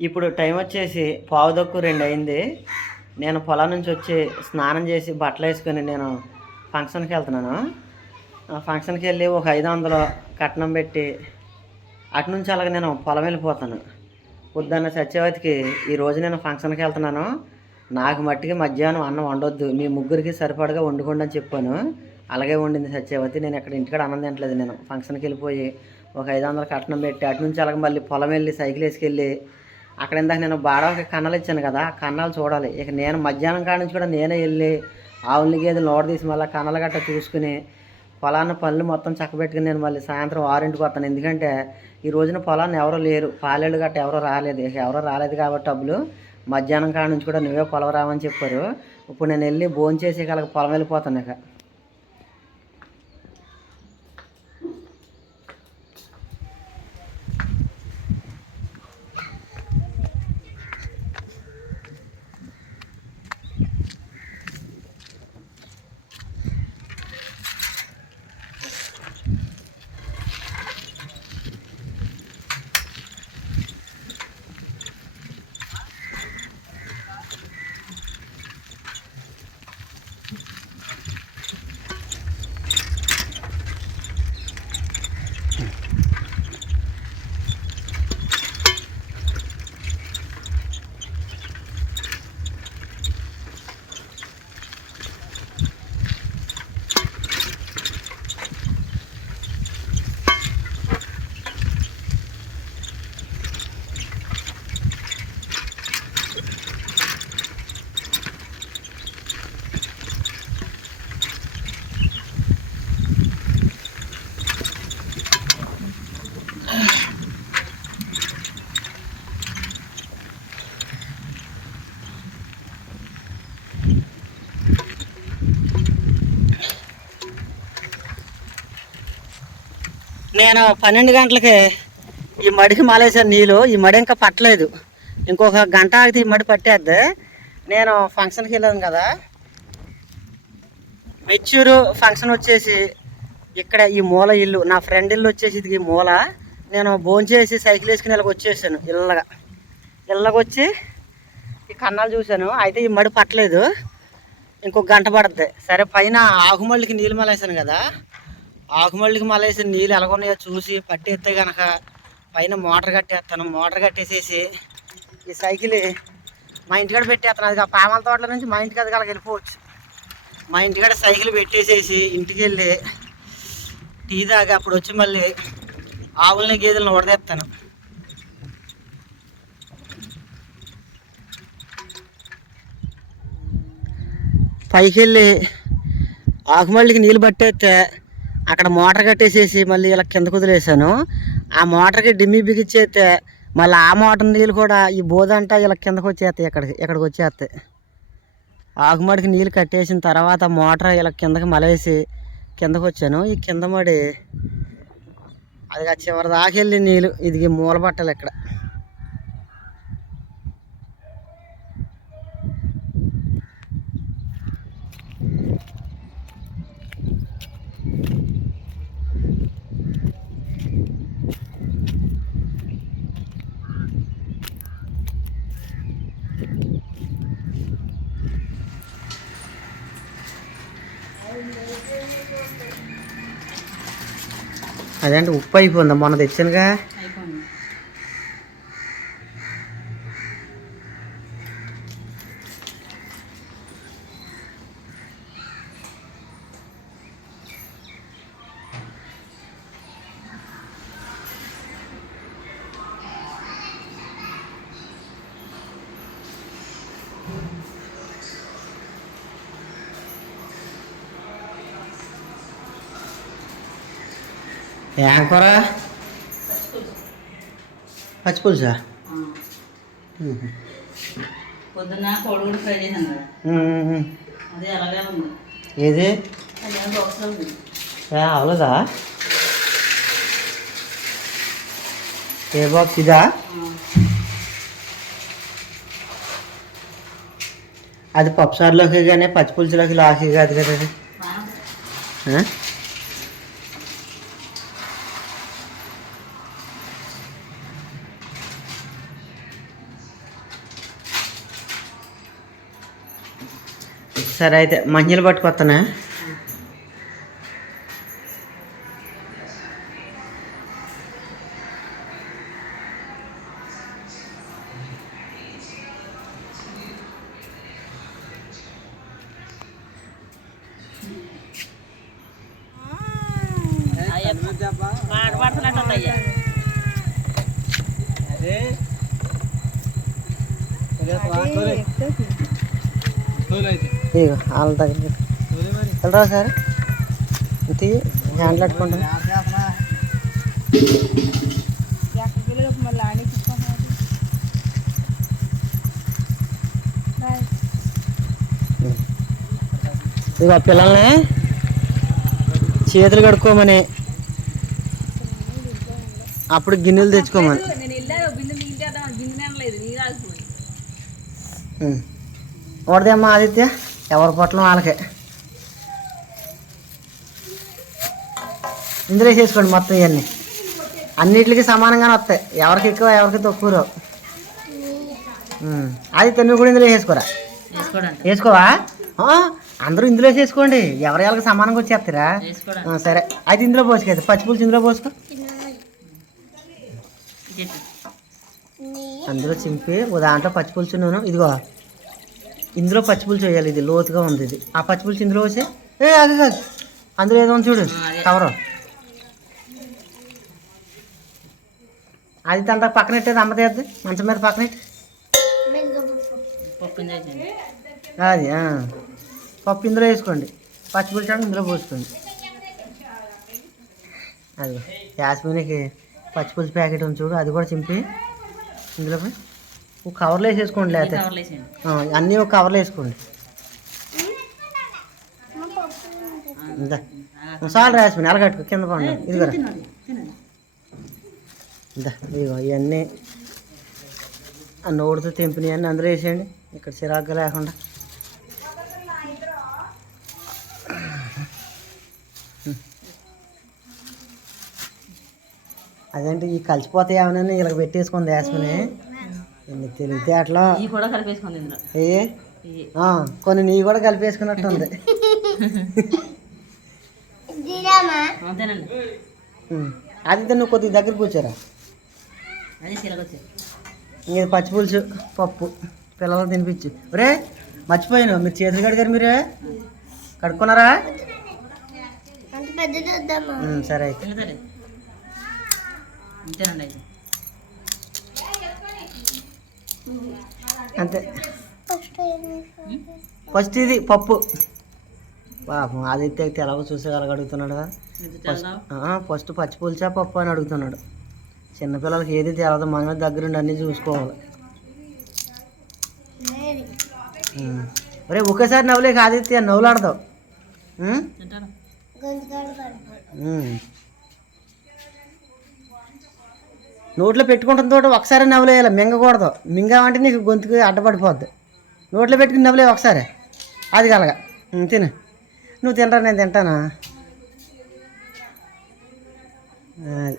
ఇప్పుడు టైం వచ్చేసి పావుదక్కు రెండు అయింది. నేను పొలం నుంచి వచ్చి స్నానం చేసి బట్టలు వేసుకొని నేను ఫంక్షన్కి వెళ్తున్నాను. ఫంక్షన్కి వెళ్ళి ఒక ఐదు వందలు కట్నం పెట్టి అటు నుంచి అలాగ నేను పొలం వెళ్ళిపోతాను. పొద్దున్న సత్యవతికి ఈరోజు నేను ఫంక్షన్కి వెళ్తున్నాను. నాకు మట్టికి మధ్యాహ్నం అన్నం వండొద్దు. మీ ముగ్గురికి సరిపడగా వండుకోండి అని చెప్పాను. అలాగే వండింది సత్యవతి. నేను ఇక్కడ ఇంటికాడ అన్నం తింటలేదు నేను. ఫంక్షన్కి వెళ్ళిపోయి ఒక ఐదు వందలు కట్నం పెట్టి అటు నుంచి అలాగ మళ్ళీ పొలం వెళ్ళి సైకిల్ వేసుకెళ్ళి అక్కడ ఇందాక నేను బాడవకి కన్నాలు ఇచ్చాను కదా ఆ కన్నాలు చూడాలి. ఇక నేను మధ్యాహ్నం కాడ నుంచి కూడా నేనే వెళ్ళి ఆవులని గేదెలు లోడ తీసి మళ్ళీ కన్నాలు గట్ట చూసుకుని పొలాన్ని పనులు మొత్తం చక్కబెట్టుకుని నేను మళ్ళీ సాయంత్రం ఆరింటికి వస్తాను. ఎందుకంటే ఈ రోజున పొలాన్ని ఎవరో లేరు. పాలేళ్ళు గట్ట ఎవరో రాలేదు. ఇక ఎవరో రాలేదు కాబట్టి డబ్బులు మధ్యాహ్నం కాడ నుంచి కూడా నువ్వే పొలం రావని చెప్పారు. ఇప్పుడు నేను వెళ్ళి భోజనం చేసి కలగ పొలం వెళ్ళిపోతాను ఇక. నేను పన్నెండు గంటలకి ఈ మడికి మాలేసాను నీళ్ళు ఈ మడి ఇంకా పట్టలేదు. ఇంకొక గంట ఆగితే ఈ మడి పట్టేద్ది. నేను ఫంక్షన్కి వెళ్ళాను కదా. మెచ్యూరు ఫంక్షన్ వచ్చేసి ఇక్కడ ఈ మూల ఇల్లు నా ఫ్రెండ్ ఇల్లు వచ్చేసి ఇది ఈ మూల. నేను భోంచేసి సైకిల్ వేసుకుని ఇలాగ వచ్చేసాను ఇళ్ళగా ఇళ్ళకి వచ్చి ఈ కన్నాలు చూశాను. అయితే ఈ మడి పట్టలేదు. ఇంకొక గంట పడుద్ది. సరే పైన ఆకుమల్లికి నీళ్ళు మలేసాను కదా. ఆకుమళ్ళకి మళ్ళేసి నీళ్ళు ఎలాగున్నాయో చూసి పట్టేస్తే కనుక పైన మోటార్ కట్టేస్తాను. మోటార్ కట్టేసేసి ఈ సైకిల్ మా ఇంటికాడ పెట్టేస్తాను. అది ఆ పామాల తోటల నుంచి మా ఇంటికి అది వెళ్ళిపోవచ్చు. మా ఇంటికాడ సైకిల్ పెట్టేసేసి ఇంటికి వెళ్ళి టీ తాగి అప్పుడు వచ్చి మళ్ళీ ఆవులని గేదెలను వడదేస్తాను పైకి వెళ్ళి ఆకుమళ్ళకి నీళ్ళు పట్టేస్తే అక్కడ మోటార్ కట్టేసేసి మళ్ళీ ఇలా కింద కుదిలేసాను ఆ మోటార్కి డిమ్మి బిగిచ్చేస్తే మళ్ళీ ఆ మోటార్ నీళ్ళు కూడా ఈ బోదంతా ఇలా కిందకు వచ్చేస్తాయి ఇక్కడికి ఇక్కడికి వచ్చేస్తాయి. ఆకుమడికి నీళ్ళు కట్టేసిన తర్వాత మోటార్ ఇలా కిందకి మలేసి కిందకు వచ్చాను. ఈ కింద మడి అది చివరి దాకా వెళ్ళి నీళ్ళు ఇది మూల బట్టలు ఇక్కడ. అదేంటి ఉప్పు అయిపోయిందా? మొన్న తెచ్చానుగా అయిపోయింది ఏం కూర పచ్చి పులుసా? పొద్దున్న కోడిగుడ్డు ఫ్రై చేశాను కదా. అది అలాగే ఉంది? ఏది? అవలదా ఏ బాక్స్ ఇదా? అది పప్పుసారులోకి కానీ పచ్చి పులుసులోకి లాకి కాదు కదా సరే అయితే మంచిలు పట్టుకొస్తానా అదే. అయ్యా ఇగో వాళ్ళ దగ్గర వెళ్ళరా సార్ ఇంటి హ్యాండ్లు పట్టుకుంటా ఇగో పిల్లల్ని చేతులు కడుక్కోమని అప్పుడు గిన్నెలు తెచ్చుకోమని నేను వెళ్ళాను బిందు నీళ్ళు చేద్దాం బిందు లేదు నీళ్ళు ఆగిపోయి ఒకటిదమ్మా ఆదిత్య ఎవరి పొట్లం వాళ్ళకే. ఇందులో చేసుకోండి మొత్తం ఇవన్నీ. అన్నిటికీ సమానంగానే వస్తాయి. ఎవరికి ఎక్కువ ఎవరికి తక్కువ రావు. ఆదిత్య నువ్వు కూడా ఇందులో వేసుకోరా వేసుకోవా? అందరూ ఇందులో వేసుకోండి ఎవరి వాళ్ళకి సమానంగా వచ్చేస్తారా? సరే. అయితే ఇందులో పోసుకో పచ్చిపులుసు ఇందులో పోసుకో. అందులో చింపి దాంట్లో పచ్చిపులుసు నూనె ఇదిగో. ఇందులో పచ్చిపులుసు వేయాలి ఇది లోతుగా ఉంది ఇది. ఆ పచ్చిపులుసు ఇందులో వేసే? ఏ అది కాదు అందులో ఏదో చూడు. కవరు. అది అంతా పక్కన పెట్టేది అమ్మ తీద్ది మంచం మీద పక్కన అది. పప్పు ఇందులో వేసుకోండి. పచ్చిపులుసు ఇందులో పోసుకోండి. అది యాస్మినికి పచ్చిపులుసు ప్యాకెట్ ఉంది చూడు అది కూడా చింపి ఇందులో పోయి ఒక కవర్లో వేసేసుకోండి లేకపోతే అన్నీ ఒక కవర్లో వేసుకోండి. ఇందా. చాలు రాసిపోయి అలగట్టుకో కింద పండు ఇదిగోరా ఇందా ఇదిగో ఇవన్నీ ఆ నోడుతో తెంపినవి అన్నీ అందులో వేసేయండి. ఇక్కడ చిరాగ్గా లేకుండా. అదేంటి ఈ కలిసిపోతాయి ఏమైనా ఇలా పెట్టేసుకుంది వేసుకుని ఇవి కూడా కలిపేసుకుంది ఇందులో. ఏ? కొన్ని నీ కూడా కలిపేసుకున్నట్టు ఉంది అంతేనండి. ఆదిత్య నువ్వు కొద్దిగా దగ్గర కూర్చోరా. అది చిలకొచ్చి పచ్చి పులుసు పప్పు పిల్లలకు తినిపించు. ఒరే మర్చిపోయాను మీరు చేతులు కడిగారు మీరే? కడుక్కున్నారా? సరే అయితే. అంతేనండి అయితే. అంతే. ఫస్ట్ ఇది పప్పు. పాపం ఆదిత్య తెలవ చూసే వాళ్ళకి అడుగుతున్నాడు కదా. ఫస్ట్ పచ్చి పులుసా పప్పు అని అడుగుతున్నాడు. చిన్నపిల్లలకి ఏది తెలదు మన దగ్గరుండి అన్నీ చూసుకోవాలి. ఒరే ఒకేసారి నవ్వులేక ఆదిత్య నవ్వులాడతావు. నోట్లో పెట్టుకుంటున్న తోట ఒకసారి నవ్వులేయాలి మింగకూడదు. మింగామంటే నీకు గొంతుకు అడ్డపడిపోద్ది. నోట్లో పెట్టుకుని నవ్వులే ఒకసారి. అది కలగ. తిను. నువ్వు తినరా నేను తింటానా? అది.